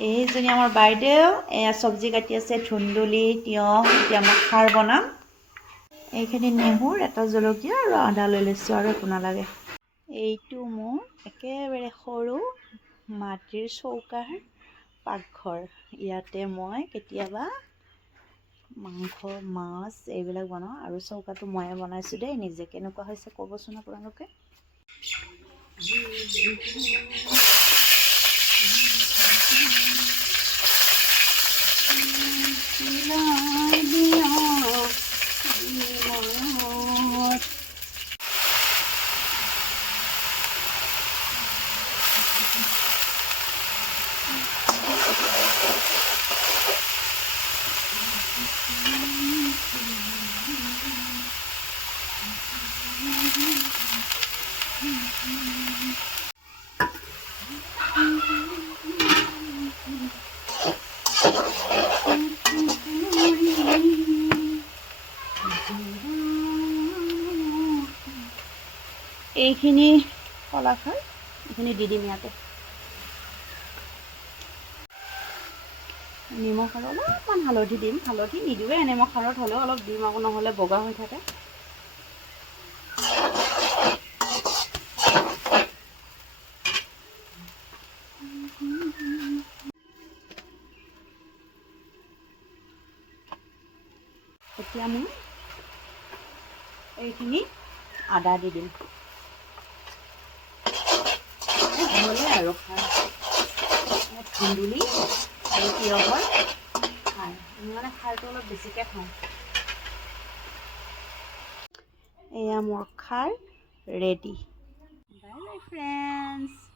এইজনী আমাৰ বাইদেউ এয়া চব্জি কাটি আছে, ধুন্দুলি, তিয়ঁহ। এতিয়া মই খাৰ বনাম। এইখিনি নেমুৰ, এটা জলকীয়া আৰু আদা লৈ লৈছোঁ, আৰু একো নালাগে। এইটো মোৰ একেবাৰে সৰু মাটিৰ চৌকাৰ পাকঘৰ। ইয়াতে মই কেতিয়াবা মাংস, মাছ এইবিলাক বনাওঁ, আৰু চৌকাটো ময়ে বনাইছোঁ দেই নিজে। কেনেকুৱা হৈছে ক'বচোন আপোনালোকে। এইখিনি কলাখাৰ, এইখিনি দি দিম ইয়াতে। নিমখ আৰু অলপমান হালধি দিম। হালধি নিদিওঁৱে নিমখ খাৰত, হ'লেও অলপ দিম আকৌ, নহ'লে বগা হৈ থাকে। এতিয়া মই এইখিনি আদা দি দিম। হ'লে আৰু খাৰ, ধুন্দুলি আৰু তিয়ঁহৰ খাৰ। আমি মানে খাৰটো অলপ বেছিকৈ খাওঁ। এয়া মোৰ খাৰ ৰেডি। Bye bye friends.